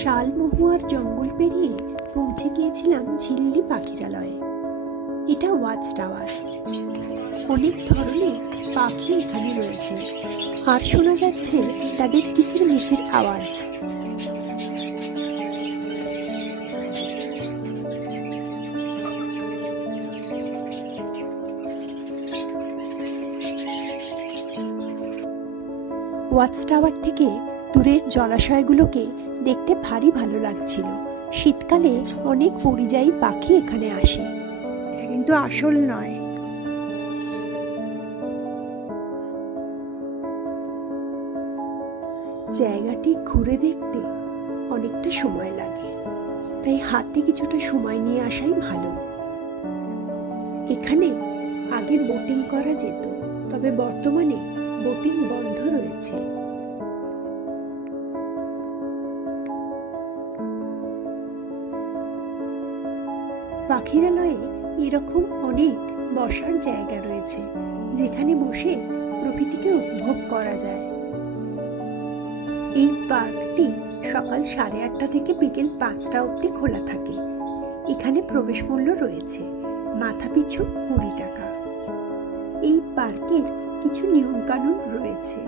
শালমহুয়ার জঙ্গল পেরিয়ে পৌঁছে গিয়েছিলাম ঝিল্লি পাখিরালয়ে। এটা ওয়াচ টাওয়ার। অনেক ধরনের পাখি এখানে রয়েছে, আর শোনা যাচ্ছে তাদের কিচিরমিচির আওয়াজ। ওয়াচ টাওয়ার থেকে দূরের জলাশয়গুলোকে দেখতে ভারী ভালো লাগছিল। শীতকালে অনেক পরিযায়ী পাখি এখানে আসে। এটা কিন্তু আসল নয়। জায়গাটি ঘুরে দেখতে অনেকটা সময় লাগে, তাই হাতে কিছুটা সময় নিয়ে আসাই ভালো। এখানে আগে বোটিং করা যেত, তবে বর্তমানে বোটিং বন্ধ রয়েছে। পাখিরালয়ে এরকম অনেক বসার জায়গা রয়েছে, যেখানে বসে প্রকৃতিকে উপভোগ করা যায়। এই পার্কটি সকাল 8:30 থেকে বিকেল 5টা অবধি খোলা থাকে। এখানে প্রবেশ মূল্য রয়েছে মাথাপিছু 20 টাকা। এই পার্কের কিছু নিয়মকানুন রয়েছে।